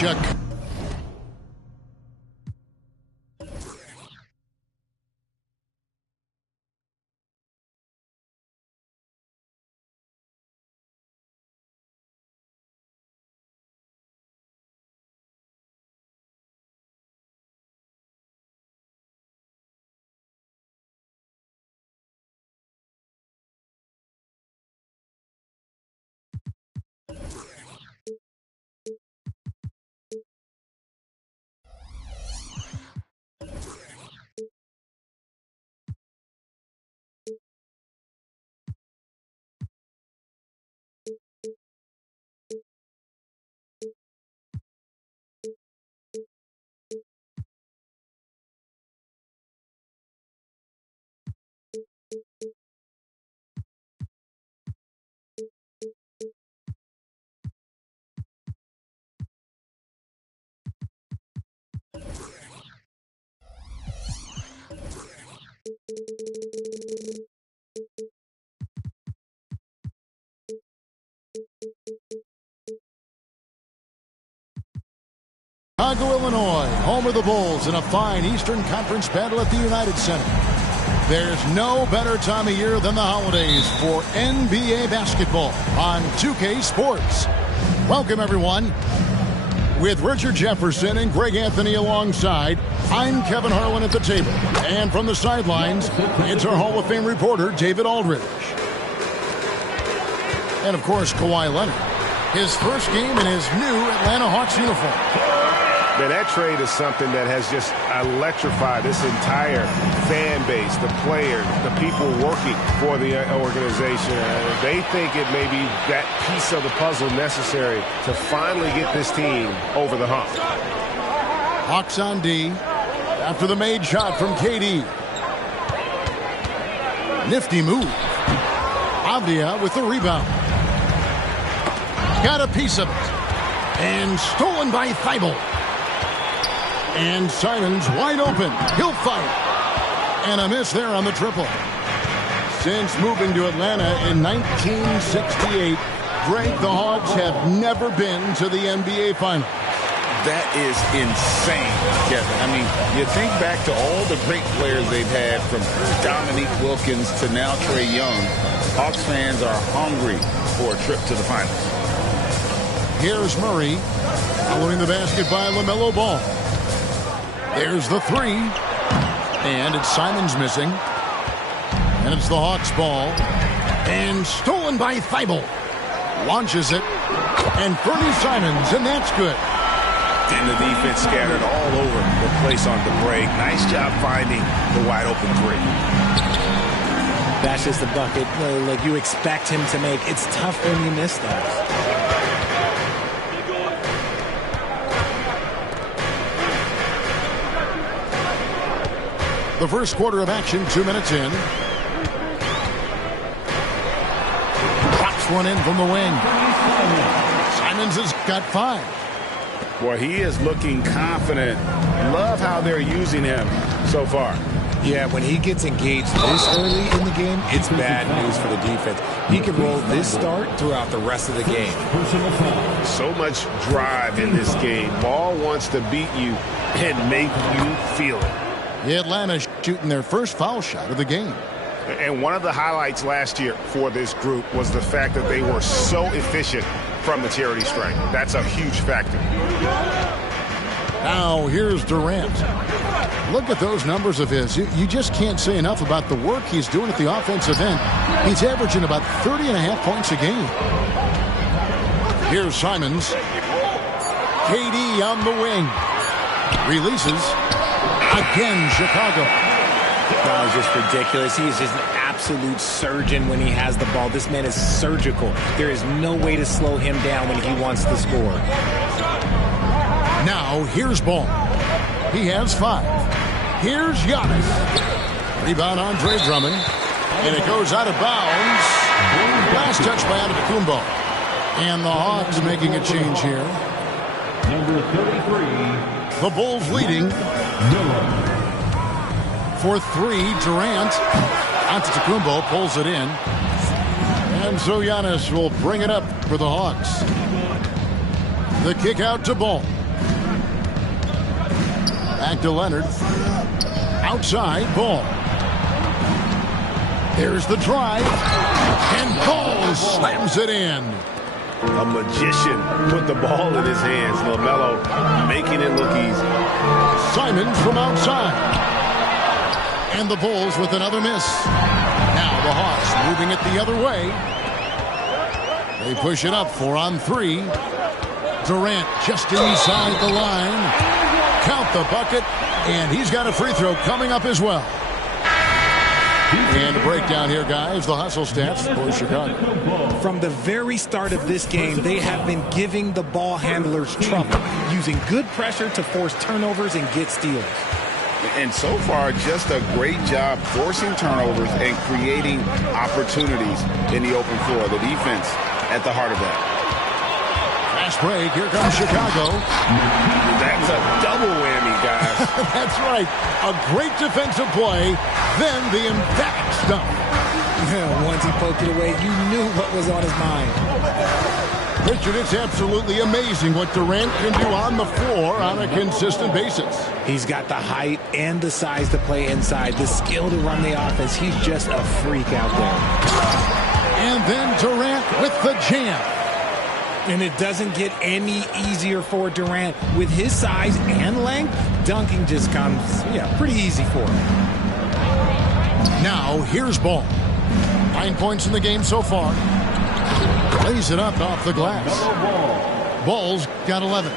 Chicago. Chicago, Illinois, home of the Bulls in a fine Eastern Conference battle at the United Center. There's no better time of year than the holidays for NBA basketball on 2K Sports. Welcome, everyone. With Richard Jefferson and Greg Anthony alongside, I'm Kevin Harlan at the table. And from the sidelines, it's our Hall of Fame reporter, David Aldridge. And, of course, Kawhi Leonard. His first game in his new Atlanta Hawks uniform. Man, that trade is something that has just electrified this entire fan base, the players, the people working for the organization. They think it may be that piece of the puzzle necessary to finally get this team over the hump. Hawks on D after the made shot from KD. Nifty move. Avdia with the rebound. Got a piece of it. And stolen by Thibault. And Simons wide open. He'll fight. And a miss there on the triple. Since moving to Atlanta in 1968, Greg, the Hawks have never been to the NBA Finals. That is insane, Kevin. I mean, you think back to all the great players they've had, from Dominique Wilkins to now Trae Young. Hawks fans are hungry for a trip to the finals. Here's Murray following the basket by LaMelo Ball. There's the three. And it's Simons missing. And it's the Hawks ball. And stolen by Thibault. Launches it. And Fernie Simons, and that's good. And the defense scattered all over the place on the break. Nice job finding the wide open three. That's just the bucket like you expect him to make. It's tough when you miss that. The first quarter of action, 2 minutes in. Drops one in from the wing. Simons has got 5. Boy, he is looking confident. Love how they're using him so far. Yeah, when he gets engaged this early in the game, it's bad news for the defense. He can roll this start throughout the rest of the game. So much drive in this game. Ball wants to beat you and make you feel it. Atlanta shooting their first foul shot of the game. And one of the highlights last year for this group was the fact that they were so efficient from the charity stripe. That's a huge factor. Now here's Durant. Look at those numbers of his. You just can't say enough about the work he's doing at the offensive end. He's averaging about 30.5 points a game. Here's Simons. KD on the wing. Releases. Again, Chicago. That was just ridiculous. He is just an absolute surgeon when he has the ball. This man is surgical. There is no way to slow him down when he wants to score. Now, here's Ball. He has 5. Here's Giannis. Rebound, Andre Drummond. And it goes out of bounds. Last touch by Antetokounmpo. And the Hawks making a change here. Number 33. The Bulls leading. For 3, Durant. Antetokounmpo pulls it in. And so Giannis will bring it up for the Hawks. The kick out to Ball. Back to Leonard. Outside, Ball. There's the drive. And Ball slams it in. A magician put the ball in his hands. LaMelo making it look easy. Simons from outside. And the Bulls with another miss. Now the Hawks moving it the other way. They push it up 4 on 3. Durant just inside the line. Count the bucket. And he's got a free throw coming up as well. And a breakdown here, guys. The hustle stats for Chicago. From the very start of this game, they have been giving the ball handlers trouble, using good pressure to force turnovers and get steals. And so far, just a great job forcing turnovers and creating opportunities in the open floor. The defense at the heart of that. Fast break. Here comes Chicago. That's a double whammy, guys. That's right. A great defensive play. Then the emphatic stuff. Once he poked it away, you knew what was on his mind. Richard, it's absolutely amazing what Durant can do on the floor on a consistent basis. He's got the height and the size to play inside, the skill to run the offense. He's just a freak out there. And then Durant with the jam. And it doesn't get any easier for Durant. With his size and length, dunking just comes, pretty easy for him. Now, here's Ball. 9 points in the game so far. Lays it up off the glass. Ball's got 11.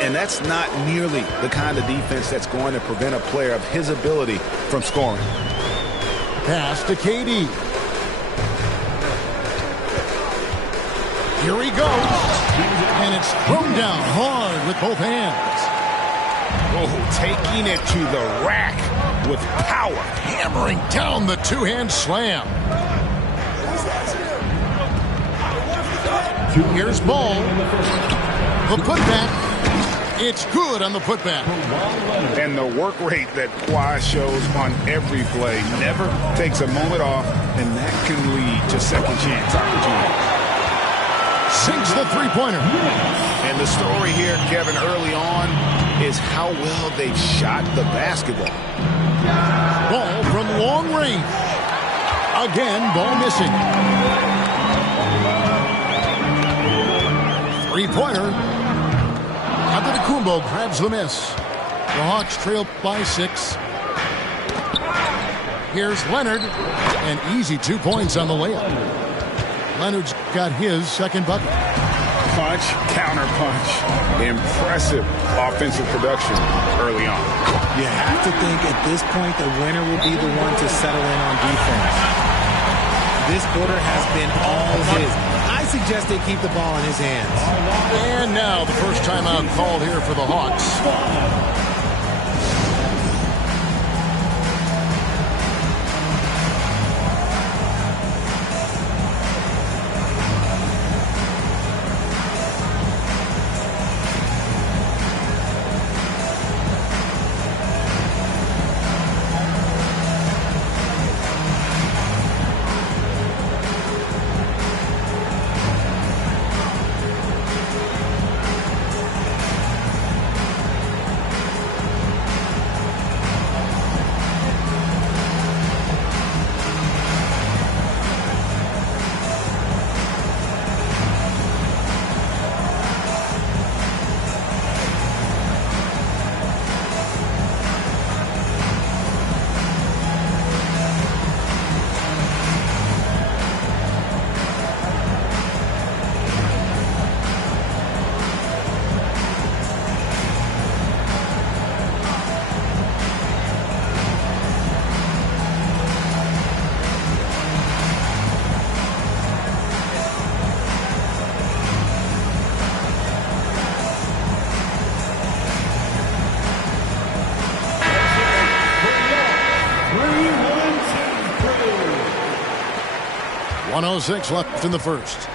And that's not nearly the kind of defense that's going to prevent a player of his ability from scoring. Pass to KD. Here he goes. And it's thrown down hard with both hands. Oh, taking it to the rack with power. Hammering down the two-hand slam. Here's Ball. The putback. It's good on the putback. And the work rate that Kawhi shows on every play never takes a moment off, and that can lead to second chance opportunity. Sinks the three-pointer. And the story here, Kevin, early on is how well they've shot the basketball. Ball from long range. Again, Ball missing. Three-pointer. Antetokounmpo grabs the miss. The Hawks trail by 6. Here's Leonard. And easy 2 points on the layup. Leonard's got his second bucket. Punch, counter punch. Impressive offensive production early on. You have to think at this point the winner will be the one to settle in on defense. This quarter has been all his. I suggest they keep the ball in his hands. And now the first timeout called here for the Hawks. .106 left in the first.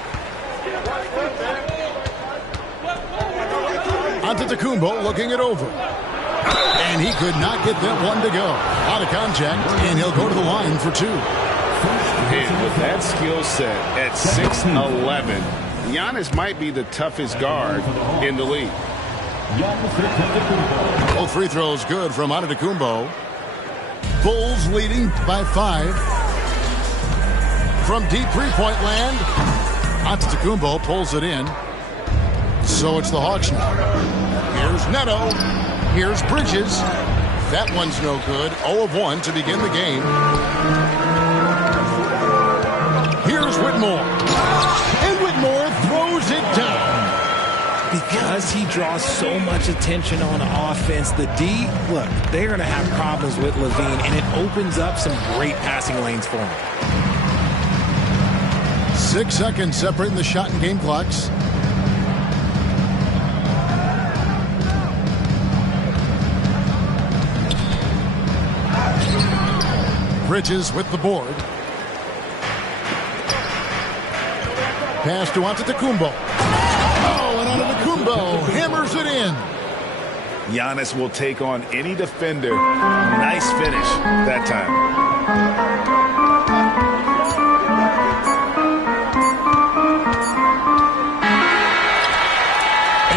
Antetokounmpo looking it over. And he could not get that one to go. Out of contact, and he'll go to the line for 2. And with that skill set at 6'11", Giannis might be the toughest guard in the league. Both free throws good from Antetokounmpo. Bulls leading by 5. From deep three-point land, Antetokounmpo pulls it in. So it's the Hawks now. Here's Neto. Here's Bridges. That one's no good. 0 of 1 to begin the game. Here's Whitmore. And Whitmore throws it down. Because he draws so much attention on offense, the D, look, they're going to have problems with Levine, and it opens up some great passing lanes for him. 6 seconds separating the shot and game clocks. Bridges with the board. Pass to Antetokounmpo. Oh, and Antetokounmpo hammers it in. Giannis will take on any defender. Nice finish that time.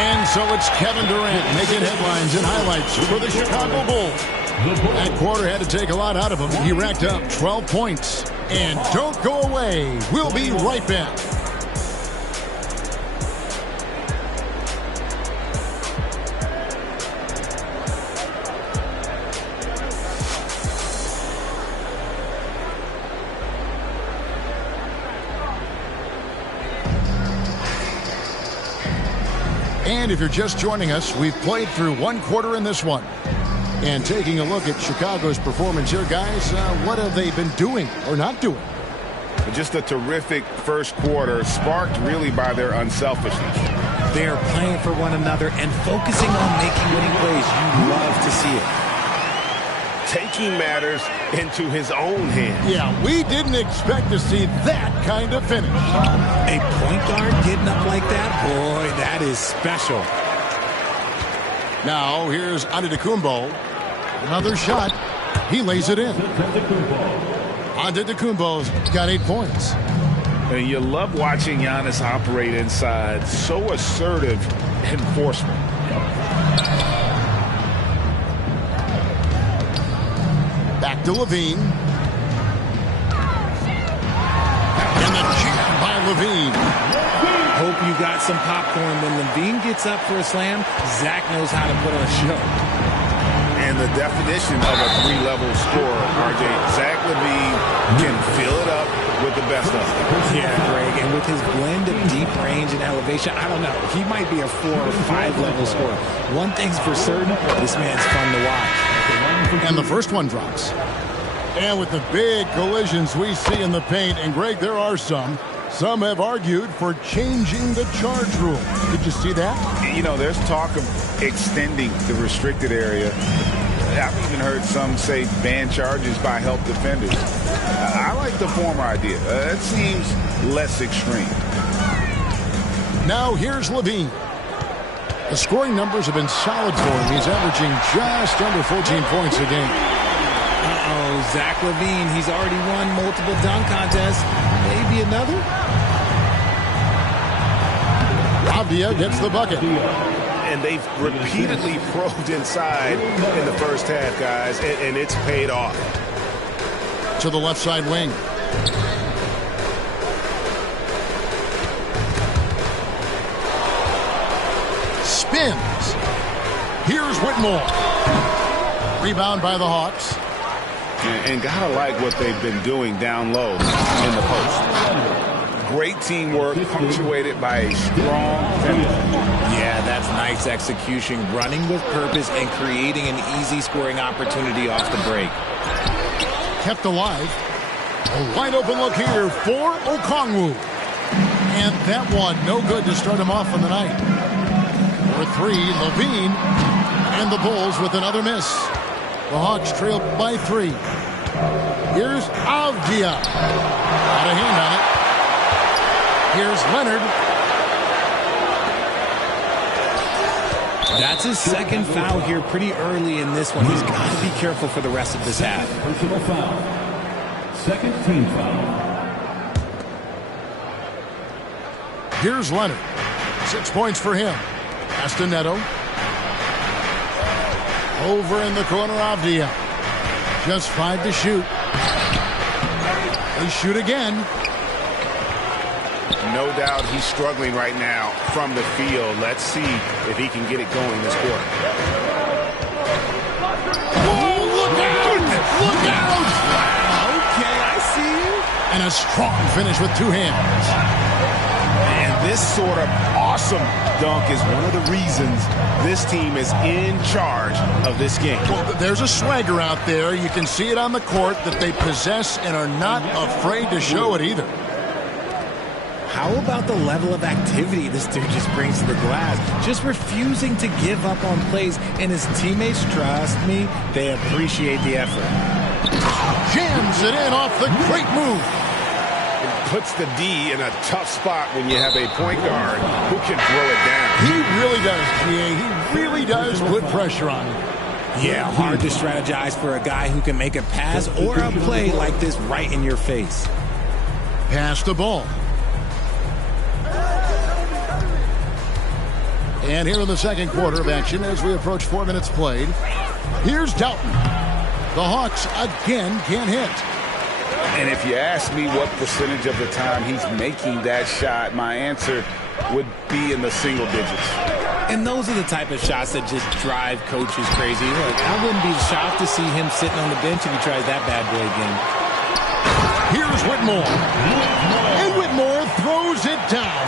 And so it's Kevin Durant making headlines and highlights for the Chicago Bulls. That quarter had to take a lot out of him. He racked up 12 points. And don't go away. We'll be right back. And if you're just joining us, we've played through one quarter in this one. And taking a look at Chicago's performance here, guys, what have they been doing or not doing? Just a terrific first quarter, sparked really by their unselfishness. They are playing for one another and focusing on making winning plays. You love to see it. Taking matters into his own hands. Yeah, we didn't expect to see that kind of finish. A point guard getting up like that, boy, that is special. Now, here's Antetokounmpo. Another shot. He lays it in. Antetokounmpo's got 8 points. And you love watching Giannis operate inside. So assertive enforcement. Back to Levine. And the jam by Levine. Hope you got some popcorn. When Levine gets up for a slam, Zach knows how to put on a show. And the definition of a three-level scorer, RJ, Zach LaVine can fill it up with the best of them. Yeah, Greg, and with his blend of deep range and elevation, I don't know. He might be a 4 or 5 level scorer. One thing's for certain, this man's fun to watch. And the first one drops. And with the big collisions we see in the paint, and Greg, there are some have argued for changing the charge rule. Did you see that? You know, there's talk of extending the restricted area. I've even heard some say ban charges by help defenders. I like the former idea. It seems less extreme. Now here's Levine. The scoring numbers have been solid for him. He's averaging just under 14 points a game. Uh-oh, Zach LaVine, he's already won multiple dunk contests. Maybe another? Avdia gets the bucket. And they've repeatedly probed inside in the first half, guys, and it's paid off. To the left side wing. Spins. Here's Whitmore. Rebound by the Hawks. And gotta like what they've been doing down low in the post. Great teamwork punctuated by a strong finish. Yeah, that's nice execution, running with purpose and creating an easy scoring opportunity off the break. Kept alive. A wide open look here for Okongwu. And that one, no good to start him off on the night. For 3, Levine. And the Bulls with another miss. The Hawks trail by 3. Here's Avdia. Got a hand on it. Here's Leonard. That's his second foul here pretty early in this one. He's got to be careful for the rest of this half. Personal foul. Second team foul. Here's Leonard. 6 points for him. Pass to Neto. Over in the corner, Avdia. Just 5 to shoot. They shoot again. No doubt he's struggling right now from the field. Let's see if he can get it going this quarter. Whoa, look out! Look out! Okay, I see you. And a strong finish with 2 hands. And this sort of awesome dunk is one of the reasons this team is in charge of this game. Well, there's a swagger out there. You can see it on the court that they possess and are not afraid to show it either. How about the level of activity this dude just brings to the glass? Just refusing to give up on plays, and his teammates, trust me, they appreciate the effort. Jams it in off the great move. It puts the D in a tough spot when you have a point guard who can throw it down. He really does, GA. He really does put pressure on him. Yeah, hard to strategize for a guy who can make a pass or a play like this right in your face. Pass the ball. And here in the second quarter of action as we approach 4 minutes played. Here's Doughton. The Hawks again can't hit. And if you ask me what percentage of the time he's making that shot, my answer would be in the single digits. And those are the type of shots that just drive coaches crazy. Look, I wouldn't be shocked to see him sitting on the bench if he tries that bad boy again. Here's Whitmore. And Whitmore throws it down.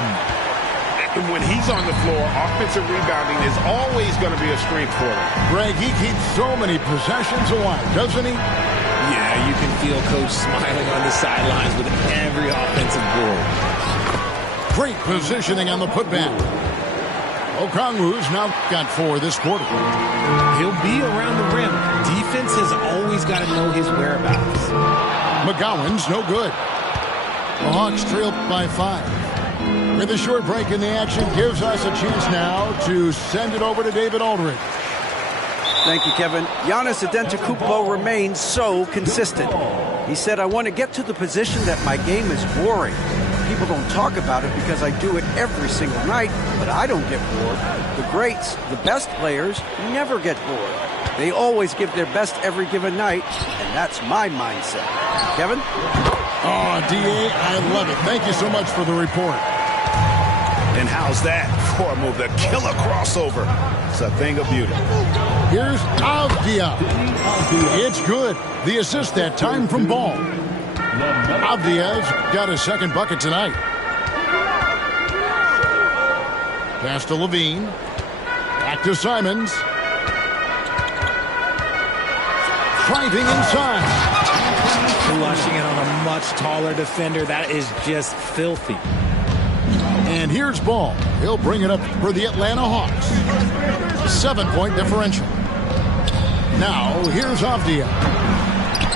And when he's on the floor, offensive rebounding is always going to be a strength for him. Greg, he keeps so many possessions alive, doesn't he? Yeah, you can feel Coach smiling on the sidelines with every offensive board. Great positioning on the putback. Okongwu's now got 4 this quarter. He'll be around the rim. Defense has always got to know his whereabouts. McGowan's no good. The Hawks trail by 5. With a short break in the action, gives us a chance now to send it over to David Aldridge. Thank you, Kevin. Giannis Antetokounmpo remains so consistent. He said, I want to get to the position that my game is boring. People don't talk about it because I do it every single night, but I don't get bored. The greats, the best players, never get bored. They always give their best every given night, and that's my mindset. Kevin? Oh, D.A., I love it. Thank you so much for the report. And how's that for a move? The killer crossover. It's a thing of beauty. Here's Avdia. It's good. The assist that time from Ball. Avdia's got his second bucket tonight. Pass to Levine. Back to Simons. Driving inside. Flushing it on a much taller defender. That is just filthy. And here's Ball. He'll bring it up for the Atlanta Hawks. 7-point differential. Now, here's Avdia.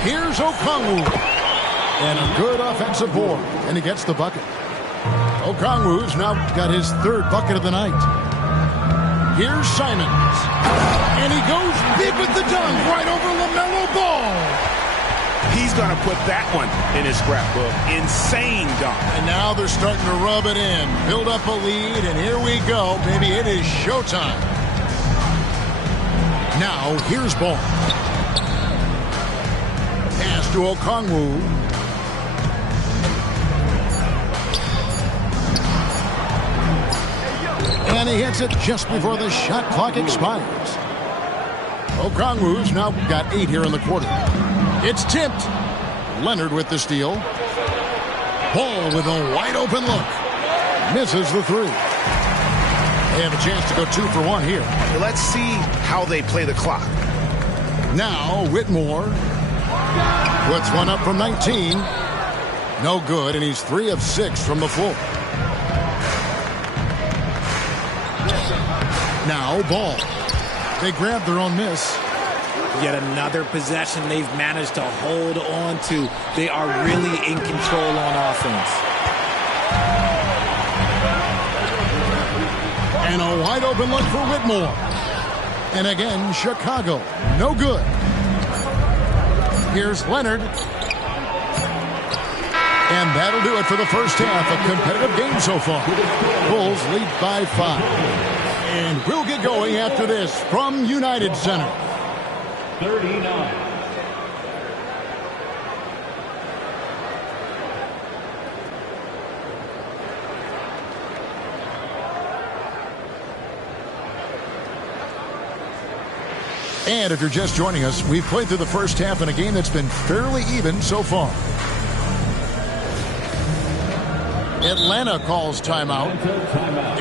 Here's Okongwu. And a good offensive board. And he gets the bucket. Okongwu's now got his 3rd bucket of the night. Here's Simons. And he goes big with the dunk right over LaMelo Ball. He's going to put that one in his scrapbook. Insane dunk. And now they're starting to rub it in. Build up a lead, and here we go. Baby, it is showtime. Now, here's Ball. Pass to Okongwu. And he hits it just before the shot clock expires. Okongwu's now got 8 here in the quarter. It's tipped. Leonard with the steal. Ball with a wide open look. Misses the 3. They have a chance to go 2 for 1 here. Let's see how they play the clock. Now Whitmore puts one up from 19. No good, and he's 3 of 6 from the floor. Now Ball. They grab their own miss. Yet another possession they've managed to hold on to. They are really in control on offense. And a wide open look for Whitmore. And again, Chicago. No good. Here's Leonard. And that'll do it for the first half. A competitive game so far. Bulls lead by 5. And we'll get going after this from United Center. 39. And if you're just joining us, we've played through the first half in a game that's been fairly even so far. Atlanta calls timeout.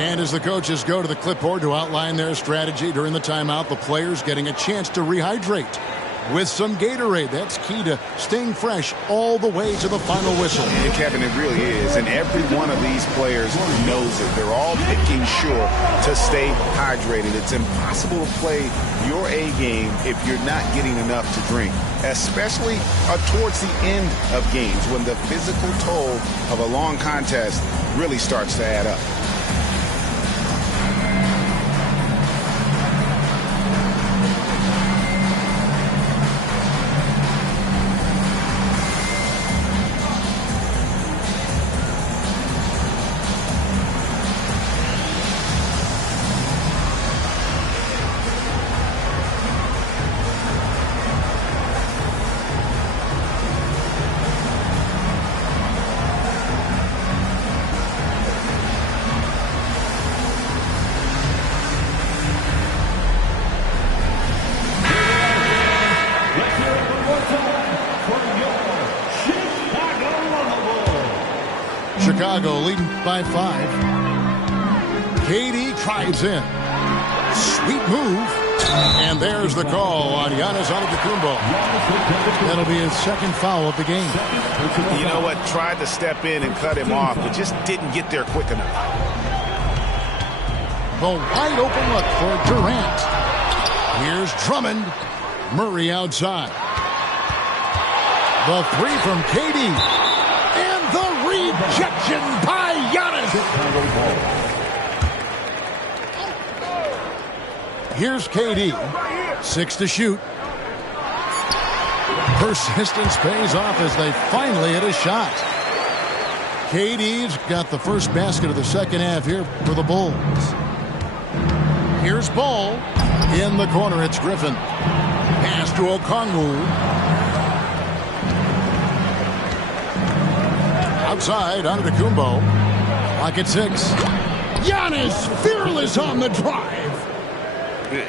And as the coaches go to the clipboard to outline their strategy during the timeout, the players getting a chance to rehydrate with some Gatorade. That's key to staying fresh all the way to the final whistle. And Kevin, it really is. And every one of these players knows it. They're all making sure to stay hydrated. It's impossible to play your A game if you're not getting enough to drink, especially towards the end of games when the physical toll of a long contest really starts to add up. Chicago leading by 5. KD drives in. Sweet move. And there's the call on Giannis Antetokounmpo. That'll be his second foul of the game. You know what? Tried to step in and cut him off, but just didn't get there quick enough. The wide open look for Durant. Here's Drummond. Murray outside. The three from KD. Rejection by Giannis. Here's KD. 6 to shoot. Persistence pays off as they finally hit a shot. KD's got the first basket of the second half here for the Bulls. Here's Ball. In the corner, it's Griffin. Pass to Okongwu. Outside, Antetokounmpo. Clock at 6. Giannis fearless on the drive.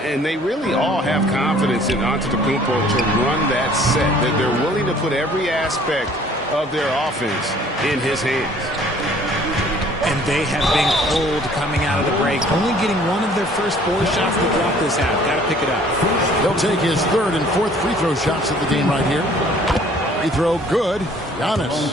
And they really all have confidence in Antetokounmpo to run that set. They're willing to put every aspect of their offense in his hands. And they have been cold coming out of the break. Only getting one of their first 4 shots to drop this half. Got to pick it up. They'll take his 3rd and 4th free throw shots of the game right here. Free throw good. Giannis.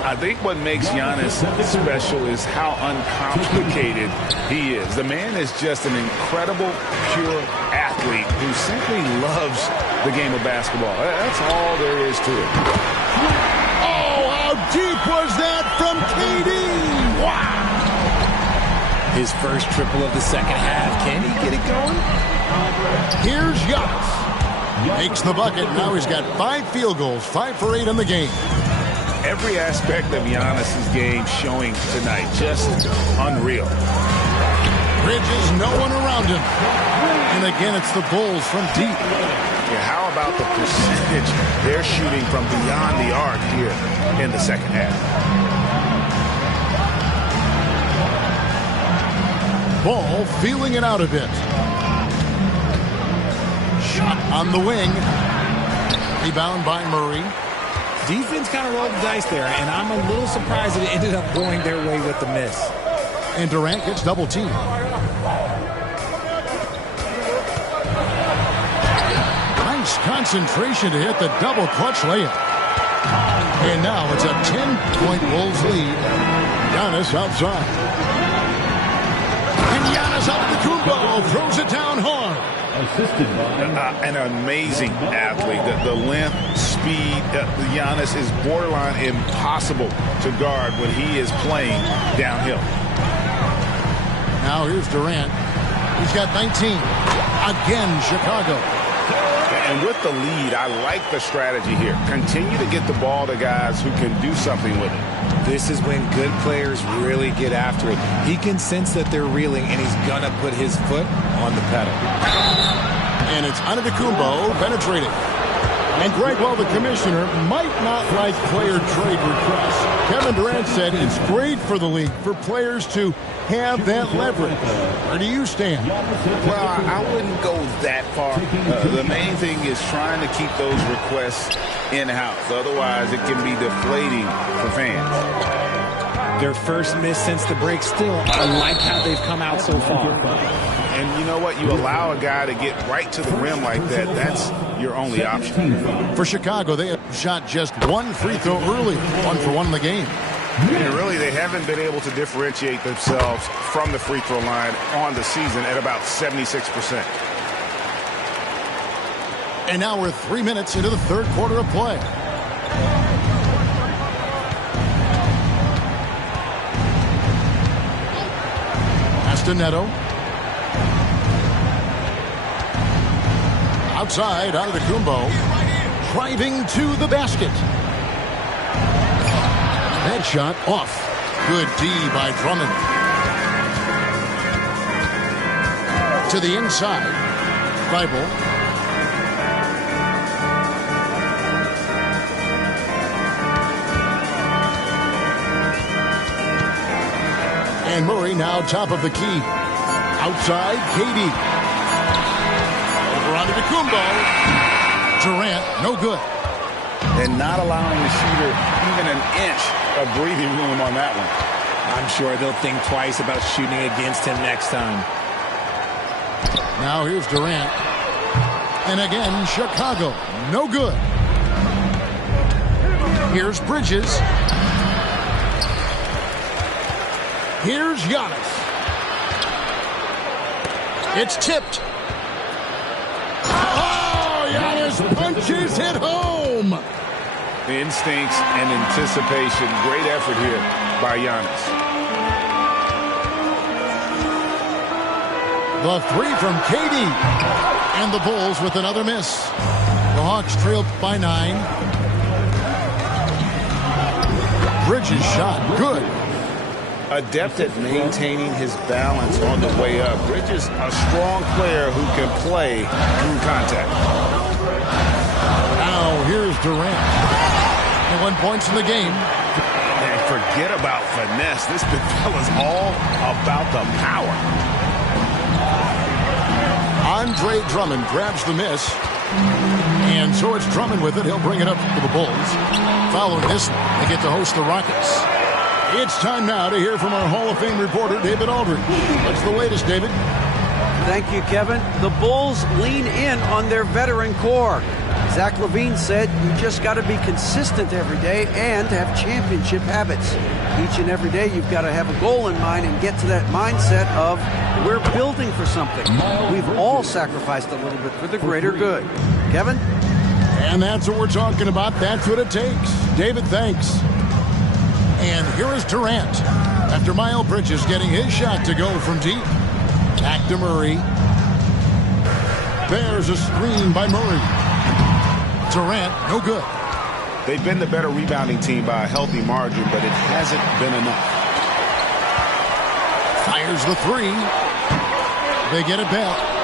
I think what makes Giannis special is how uncomplicated he is. The man is just an incredible, pure athlete who simply loves the game of basketball. That's all there is to it. Oh, how deep was that from KD? Wow! His first triple of the second half. Can he get it going? Here's Giannis. Makes the bucket. Now he's got 5 field goals, 5 for 8 in the game. Every aspect of Giannis' game showing tonight. Just unreal. Bridges, no one around him. And again, it's the Bulls from deep. Yeah, how about the percentage they're shooting from beyond the arc here in the second half? Ball feeling it out a bit. Shot on the wing. Rebound by Murray. Defense kind of rolled the dice there, and I'm a little surprised that it ended up going their way with the miss. And Durant gets double teamed. Nice concentration to hit the double clutch layup. And now it's a 10-point Wolves lead. Giannis outside. And Giannis Antetokounmpo throws it down hard. An amazing athlete. The length, speed. Giannis is borderline impossible to guard when he is playing downhill. Now here's Durant. He's got 19. Again, Chicago. And with the lead, I like the strategy here. Continue to get the ball to guys who can do something with it. This is when good players really get after it. He can sense that they're reeling, and he's going to put his foot on the pedal. And it's Antetokounmpo penetrating. And Greg, while the commissioner might not like player trade requests, Kevin Durant said it's great for the league for players to have that leverage. Where do you stand? Well, I wouldn't go that far. The main thing is trying to keep those requests in-house. Otherwise, it can be deflating for fans. Their first miss since the break still. I like how they've come out so far. And you know what? You allow a guy to get right to the rim like that. That's your only option. For Chicago, they have shot just one free throw early. 1 for 1 in the game. And really, they haven't been able to differentiate themselves from the free throw line on the season at about 76%. And now we're 3 minutes into the third quarter of play. Neto. Outside, Antetokounmpo. Driving to the basket. That shot off. Good D by Drummond. To the inside. Bible. And Murray now top of the key. Outside, KD. Over Antetokounmpo. Durant, no good. And not allowing the shooter even an inch of breathing room on that one. I'm sure they'll think twice about shooting against him next time. Now here's Durant. And again, Chicago, no good. Here's Bridges. Here's Giannis. It's tipped. Oh, Giannis punches it home. Instincts and anticipation. Great effort here by Giannis. The three from KD. And the Bulls with another miss. The Hawks trailed by 9. Bridges shot. Good. Adept at maintaining his balance on the way up. Bridges, a strong player who can play through contact. Now here's Durant. 1 point in the game. And forget about finesse. This fella's all about the power. Andre Drummond grabs the miss. And so it's Drummond with it. He'll bring it up for the Bulls. Following this, they get to host the Rockets. It's time now to hear from our Hall of Fame reporter, David Aldridge. What's the latest, David? Thank you, Kevin. The Bulls lean in on their veteran core. Zach LaVine said you just got to be consistent every day and have championship habits. Each and every day you've got to have a goal in mind and get to that mindset of we're building for something. We've all sacrificed a little bit for the greater good. Kevin? And that's what we're talking about. That's what it takes. David, thanks. And here is Durant. After Miles Bridges getting his shot to go from deep. Back to Murray. There's a screen by Murray. Durant, no good. They've been the better rebounding team by a healthy margin, but it hasn't been enough. Fires the 3. They get it back.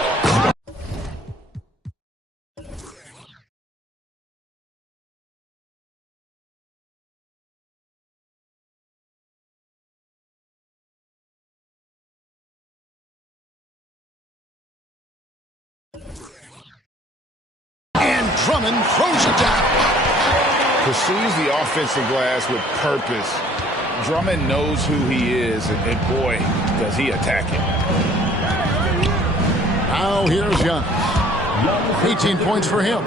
Drummond throws it down. Pursues the offensive glass with purpose. Drummond knows who he is, and boy, does he attack him. Now here's Giannis. 18 points for him.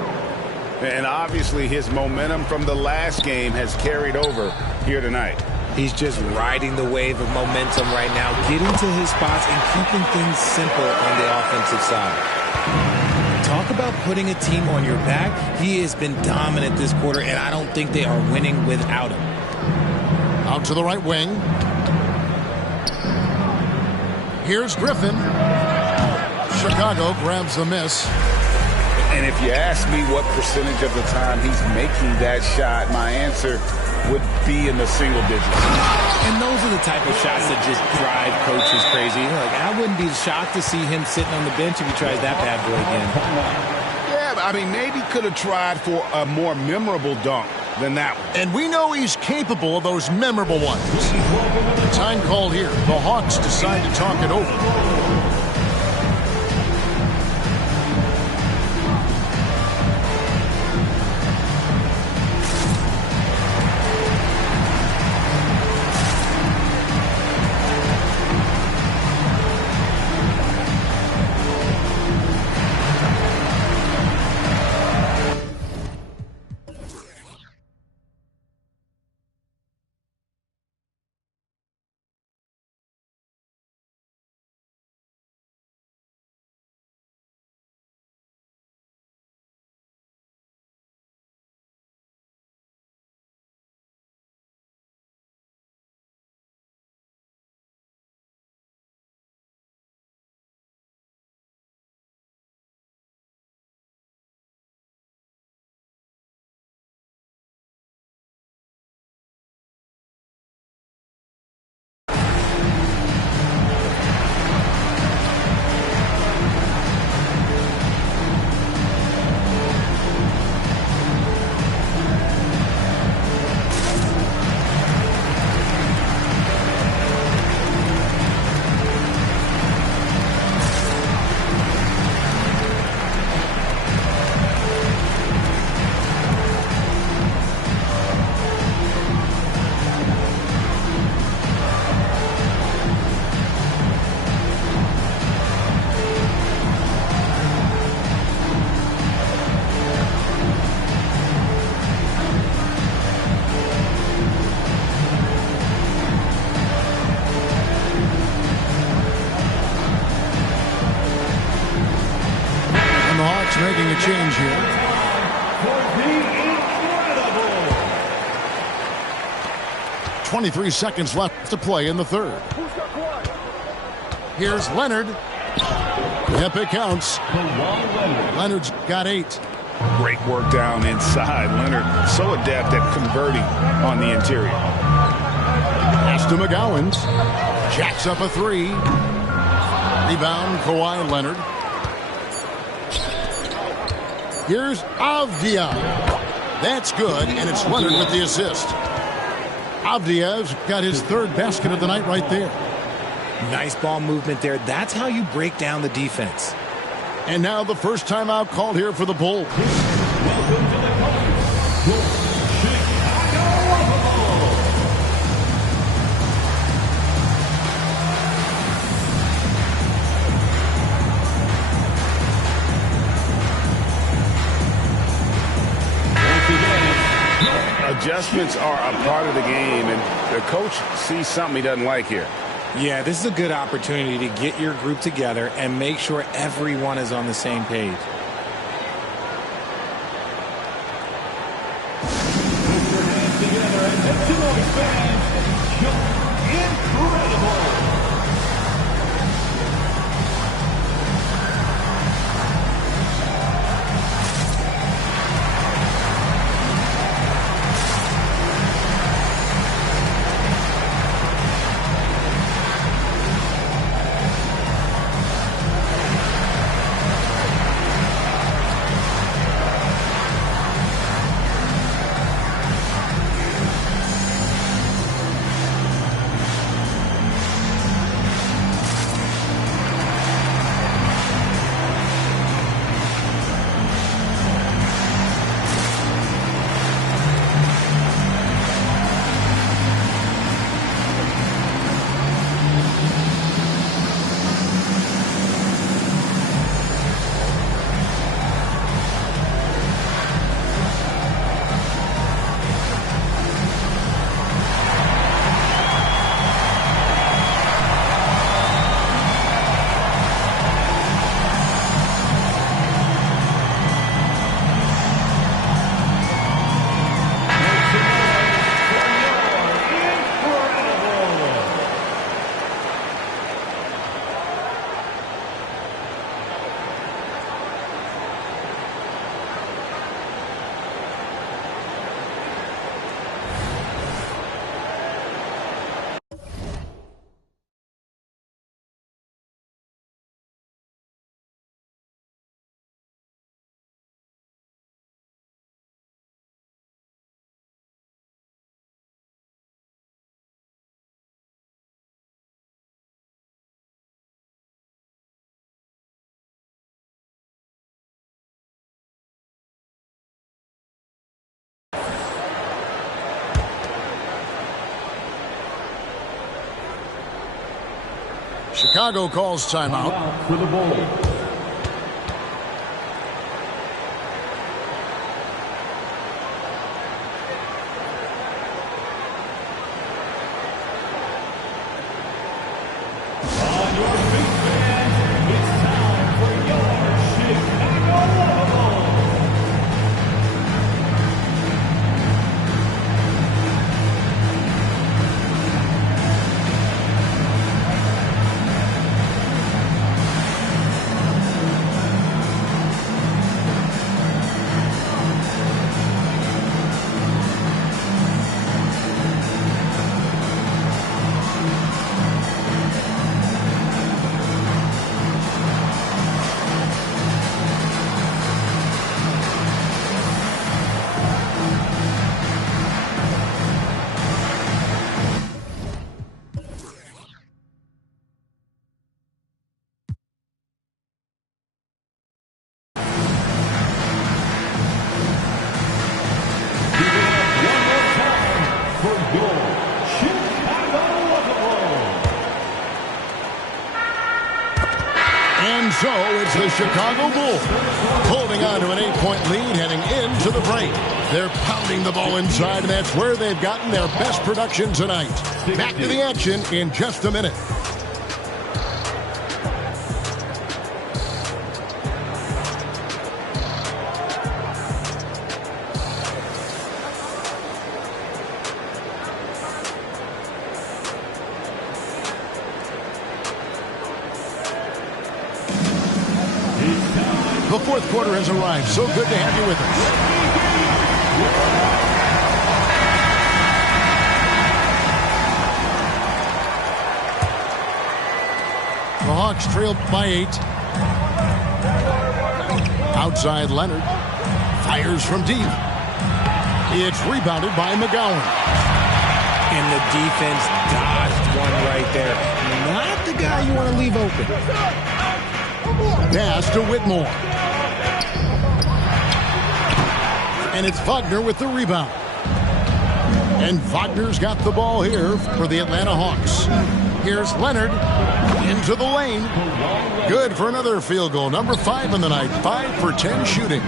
And obviously his momentum from the last game has carried over here tonight. He's just riding the wave of momentum right now, getting to his spots and keeping things simple on the offensive side. Talk about putting a team on your back. He has been dominant this quarter, and I don't think they are winning without him. Out to the right wing. Here's Griffin. Chicago grabs the miss. And if you ask me what percentage of the time he's making that shot, my answer would be in the single digits. And those are the type of shots that just drive coaches crazy. Like, I wouldn't be shocked to see him sitting on the bench if he tries that bad boy again. Yeah, I mean, maybe could have tried for a more memorable dunk than that one. And we know he's capable of those memorable ones. Time called here. The Hawks decide to talk it over. Making a change here. For the incredible. 23 seconds left to play in the third. Here's Leonard. Yep, it counts. Leonard's got 8. Great work down inside. Leonard so adept at converting on the interior. Pass to McGowan. Jacks up a 3. Rebound, Kawhi Leonard. Here's Avdia. That's good, and it's Leonard with the assist. Avdia's got his 3rd basket of the night right there. Nice ball movement there. That's how you break down the defense. And now the first timeout called here for the Bulls. Welcome to the Chicago Adjustments are a part of the game, and the coach sees something he doesn't like here. Yeah, this is a good opportunity to get your group together and make sure everyone is on the same page. Chicago calls timeout. For the Bulls. And so it's the Chicago Bulls holding on to an 8-point lead heading into the break. They're pounding the ball inside, and that's where they've gotten their best production tonight. Back to the action in just a minute. The fourth quarter has arrived. So good to have you with us. The Hawks trail by 8. Outside Leonard. Fires from deep. It's rebounded by McGowan. And the defense dodged one right there. Not the guy you want to leave open. Pass to Whitmore. And it's Wagner with the rebound. And Wagner's got the ball here for the Atlanta Hawks. Here's Leonard into the lane. Good for another field goal. Number 5 in the night. 5 for 10 shooting.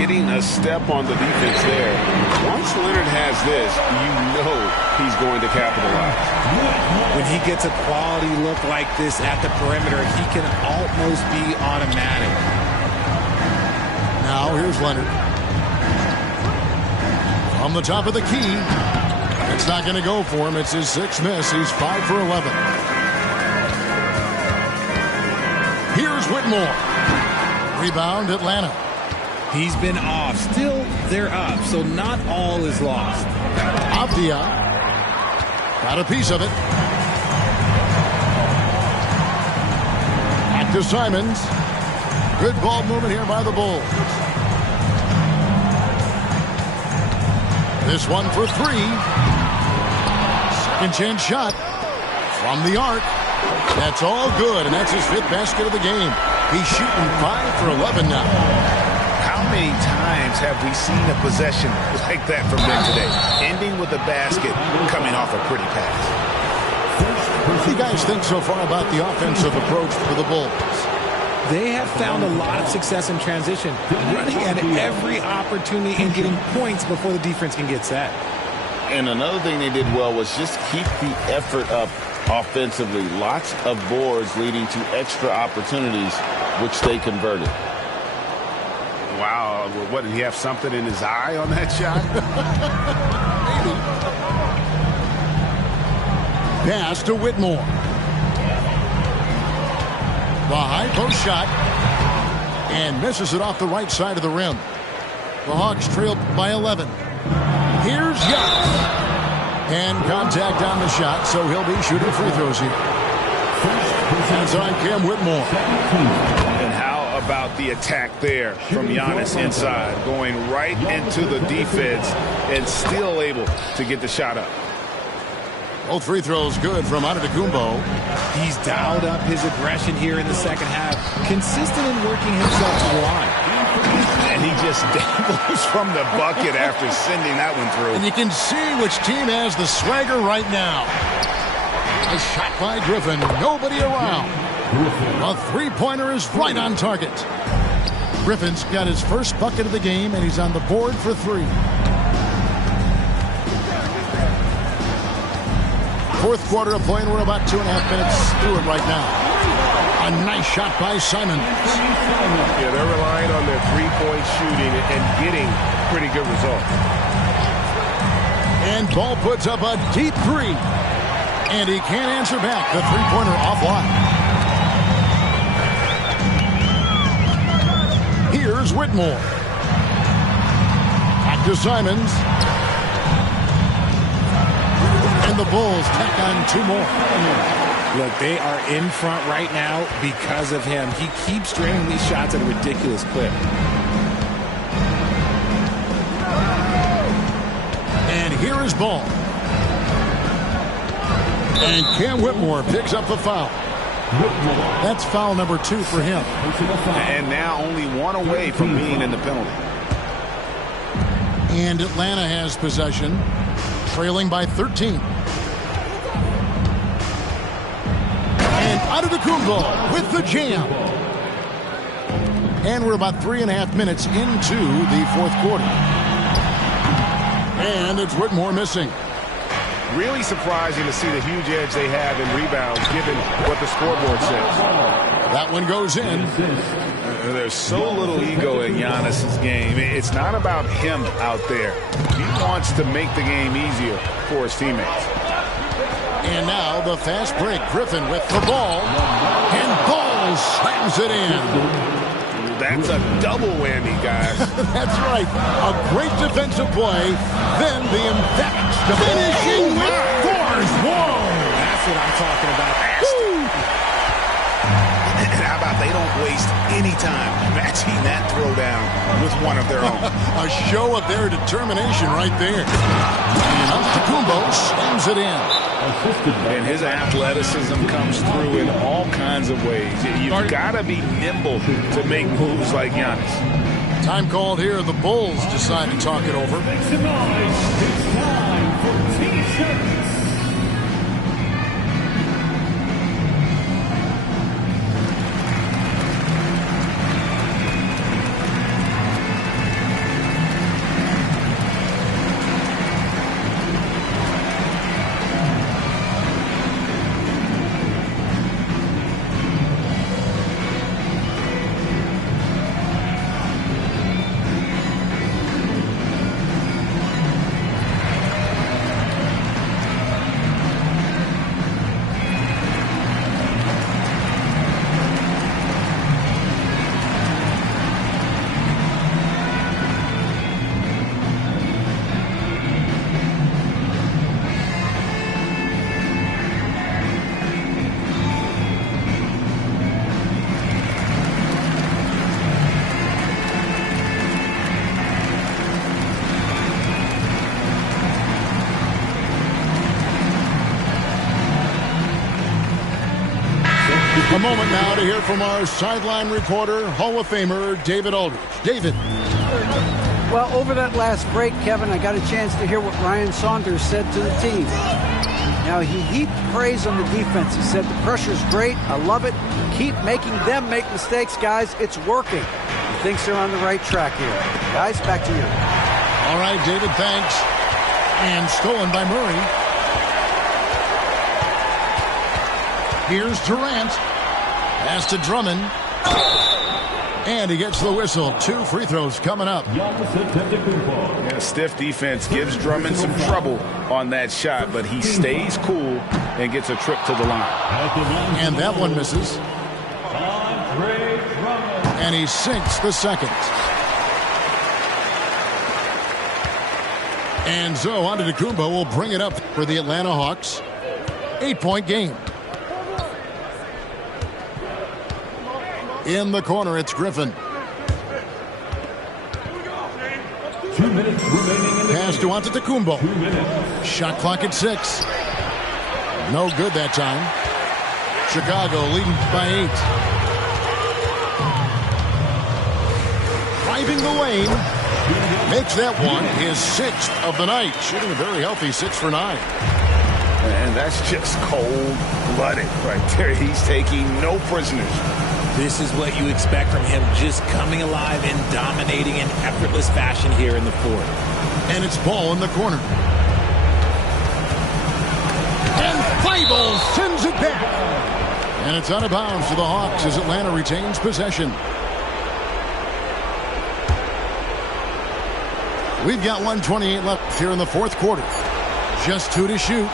Getting a step on the defense there. Once Leonard has this, you know he's going to capitalize. When he gets a quality look like this at the perimeter, he can almost be automatic. Now here's Leonard. From the top of the key. It's not going to go for him. It's his 6th miss. He's 5 for 11. Here's Whitmore. Rebound Atlanta. He's been off. Still, they're up, so not all is lost. Avdia got a piece of it. Back to Simons. Good ball movement here by the Bulls. This one for 3. Second chance shot from the arc. That's all good, and that's his 5th basket of the game. He's shooting 5 for 11 now. How many times have we seen a possession like that from them today? Ending with a basket, coming off a pretty pass. What do you guys think so far about the offensive approach for the Bulls? They have found a lot of success in transition, running at every opportunity and getting points before the defense can get set. And another thing they did well was just keep the effort up offensively. Lots of boards leading to extra opportunities, which they converted. Wow, what, did he have something in his eye on that shot? Pass to Whitmore. The high post shot. And misses it off the right side of the rim. The Hawks trail by 11. Here's Young. And contact on the shot, so he'll be shooting free throws here. That's on Cam Whitmore. And how about the attack there from Giannis inside, going right into the defense and still able to get the shot up. Both free throws good from Antetokounmpo. He's dialed up his aggression here in the second half, consistent in working himself to the line. And he just dabbles from the bucket after sending that one through. And you can see which team has the swagger right now. A shot by Griffin. Nobody around. A three-pointer is right on target. Griffin's got his first bucket of the game, and he's on the board for three. Fourth quarter of play, and we're about 2.5 minutes through it right now. A nice shot by Simons. Yeah, they're relying on their three-point shooting and getting pretty good results. And Ball puts up a deep three. And he can't answer back. The three-pointer offline. Here's Whitmore. Back to Simons. And the Bulls tack on two more. Look, they are in front right now because of him. He keeps draining these shots at a ridiculous clip. And here is Ball. And Cam Whitmore picks up the foul. That's foul number 2 for him. And now only one away from being in the penalty. And Atlanta has possession, trailing by 13. And Antetokounmpo with the jam. And we're about 3.5 minutes into the fourth quarter. And it's Whitmore missing. Really surprising to see the huge edge they have in rebounds, given what the scoreboard says. That one goes in. There's so little ego in Giannis's game. It's not about him out there. He wants to make the game easier for his teammates. And now the fast break. Griffin with the ball. And Ball slams it in. That's a double whammy, guys. That's right. A great defensive play. Then the emphatic finishing with force. Whoa. That's what I'm talking about. And how about they don't waste any time matching that throwdown with one of their own. A show of their determination right there. And Antetokounmpo slams it in. And his athleticism comes through in all kinds of ways. You've got to be nimble to make moves like Giannis. Time called here. The Bulls decide to talk it over. It's time for T-shirts. A moment now to hear from our sideline reporter, Hall of Famer David Aldridge. David. Well, over that last break, Kevin, I got a chance to hear what Ryan Saunders said to the team. Now, he heaped praise on the defense. He said, the pressure's great. I love it. Keep making them make mistakes, guys. It's working. He thinks they're on the right track here. Guys, back to you. All right, David, thanks. And stolen by Murray. Here's Durant. Pass to Drummond. And he gets the whistle. 2 free throws coming up. Yeah, stiff defense gives Drummond some trouble on that shot, but he stays cool and gets a trip to the line. And that one misses. And he sinks the second. And so Antetokounmpo will bring it up for the Atlanta Hawks. 8-point game. In the corner, it's Griffin. 2 minutes remaining in the Pass to Antetokounmpo. Shot clock at 6. No good that time. Chicago leading by 8. Driving the lane. Makes that one his 6th of the night. Shooting a very healthy 6 for 9. And that's just cold-blooded right there. He's taking no prisoners. This is what you expect from him, just coming alive and dominating in effortless fashion here in the fourth. And it's ball in the corner. And Feibel sends it back. And it's out of bounds to the Hawks as Atlanta retains possession. We've got 1:28 left here in the fourth quarter. Just 2 to shoot.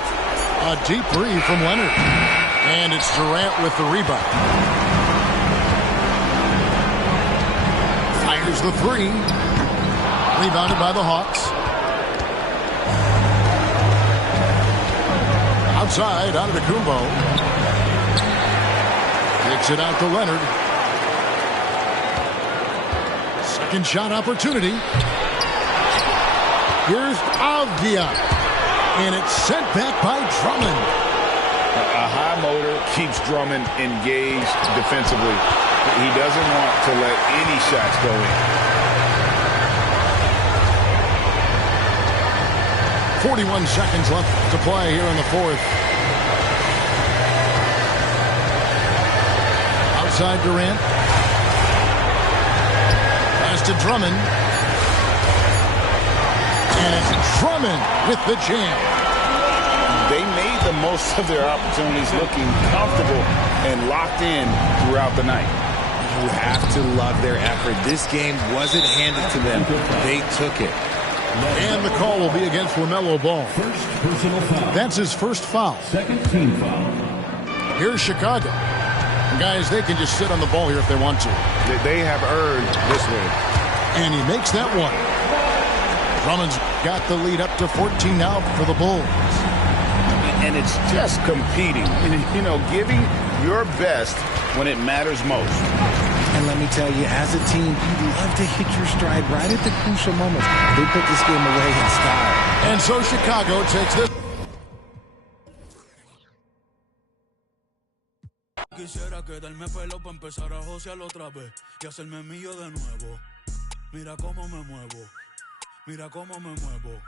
A deep three from Leonard. And it's Durant with the rebound. Fires the three. Rebounded by the Hawks. Outside, out of Kumbo. Kicks it out to Leonard. Second shot opportunity. Here's Avdia. And it's sent back by Drummond. A high motor keeps Drummond engaged defensively. He doesn't want to let any shots go in. 41 seconds left to play here in the fourth. Outside Durant. Pass to Drummond. And it's Drummond with the jam. They made the most of their opportunities, looking comfortable and locked in throughout the night. You have to love their effort. This game wasn't handed to them. They took it. And the call will be against LaMelo Ball. First personal foul. That's his first foul. Second team foul. Here's Chicago. And guys, they can just sit on the ball here if they want to. They have earned this win. And he makes that one. Drummond's got the lead up to 14 now for the Bulls. And it's just competing, you know, giving your best when it matters most. And let me tell you, as a team, you love to hit your stride right at the crucial moments. They put this game away in style. And so Chicago takes this. Quisiera quedarme pelo para empezar a josear otra vez y hacerme mío de nuevo. Mira cómo me muevo, mira cómo me muevo.